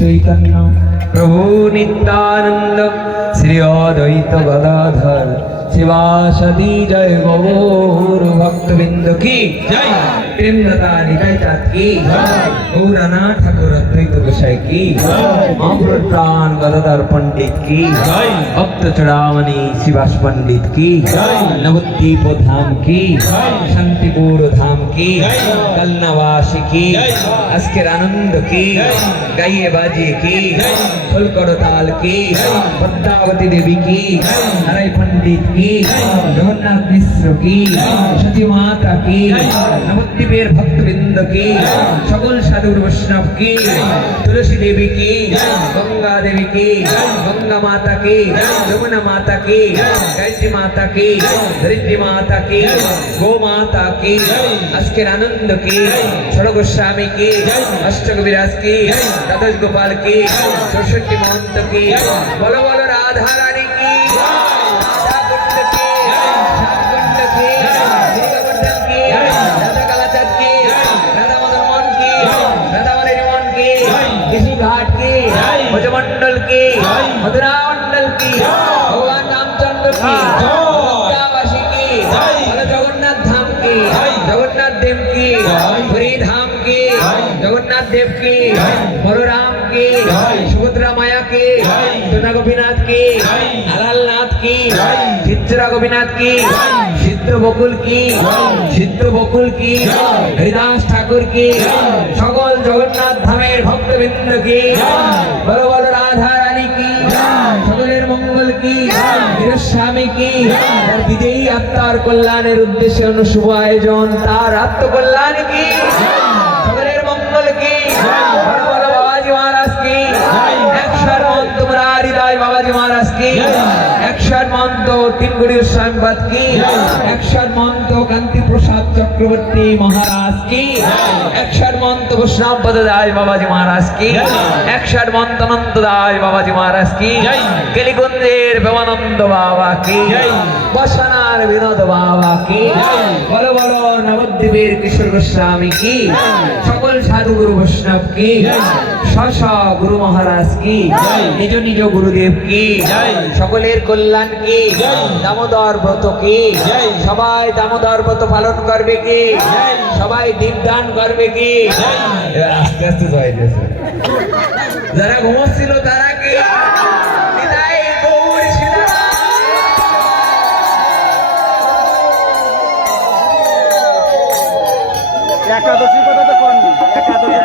চৈতন্য প্রভু নিত্যানন্দ শ্রী অদ্বৈত গদাধর শিবাসাদি জয় গৌর ভক্তবৃন্দ কি জয়, প্রেমদাতা নিতাই চাঁদ কি জয়, গৌরানা ঠাকুর অদ্বৈত গোসাই কি জয়, মহাপুর প্রাণ গদাধর পণ্ডিত কি জয়, ভক্ত চূড়ামণি শিবাস পণ্ডিত কি জয়, নবদ্বীপ ধাম কি জয়, শান্তিপুর ধাম কি জয়, কলনাবাসী কি জয়, আজকের আনন্দ কি গাইয়ে বাজিয়ে কি ফুলকড়তাল কি পদ্মাবতী দেবী কি নারাই পণ্ডিত কি জগন্নাথ মিশ্র কি সতী মাতা কি নবদ্বীপের ভক্তবৃন্দ কি সকল সাধুর বৈষ্ণব কি তুলসী দেবী কি গঙ্গা দেবী কি গঙ্গা মাতা কি যমুনা মাতা কি গায়ত্রী মাতা কি ধরিত্রী মাতা কি গো মাতা কি আজকের আনন্দ কি ষড় গোস্বামী কি অষ্টকবিরাজ কি দ্বাদশ গোপাল কি চৌষট্টি মহন্ত কি বলো বলো রাধা রানী কি রাধা কুণ্ড কি শ্যামকুণ্ড কি দুর্গাবর্ধন কি রাধা কালাচাঁদ কি রাধা মদন মোহন কি রাধা মালিনী মোহন কি ঋষি ঘাট কি ব্রজমণ্ডল কি মথুরা মণ্ডল কি ভগবান রামচন্দ্র কি অযোধ্যাবাসী কি জগন্নাথ ধাম কি জগন্নাথ দেব কি হরি ধাম কি জগন্নাথ দেব কি বলরাম কি সুভদ্রা মায়া কি সোনা গোপীনাথ কি আলালনাথ কি চিত্রা গোপীনাথ কি সিদ্ধ বকুল কি সিদ্ধ বকুল কি হরিদাস ঠাকুর কি সকল জগন্নাথ ধামের ভক্তবৃন্দ কি বড় বড় রাধা রানী কি সকলের মঙ্গল কি বীরস্বামী কি তার বিজয়ী আত্মার কল্যাণের উদ্দেশ্যে অনুশুভ আয়োজন তার আত্মকল্যাণ কি সকলের মঙ্গল কি বড় বড় বাবাজি মহারাজ কি একশার মন্ত মুরারিদাস বাবাজি মহারাজ কি একশার মন্ত তিনগুড়ির স্বামীপাদ কি একশার মন্ত কান্তি প্রসাদ চক্রবর্তী মহারাজ কি একশার মন্ত বৈষ্ণবপদ দাস বাবাজি মহারাজ কি একশার মন্ত অনন্ত দাস বাবাজি মহারাজ কি কেলিগঞ্জের বেমানন্দ বাবা কি বসানার বিনোদ বাবা কি বড় বড় নবদ্বীপের কিশোর গোস্বামী কি সকল সাধু গুরু বৈষ্ণব কি স্ব গুরু মহারাজ কি নিজ নিজ গুরুদেব কি সকলের কল্যাণ কি দামোদর ব্রত কি সবাই দামোদর ব্রত পালন করবে কি সবাই দীপদান করবে কি আস্তে আস্তে জয় দিয়েছে যারা ঘুমাচ্ছিল তারা কি একাদশী কথা তো কননি একাদশী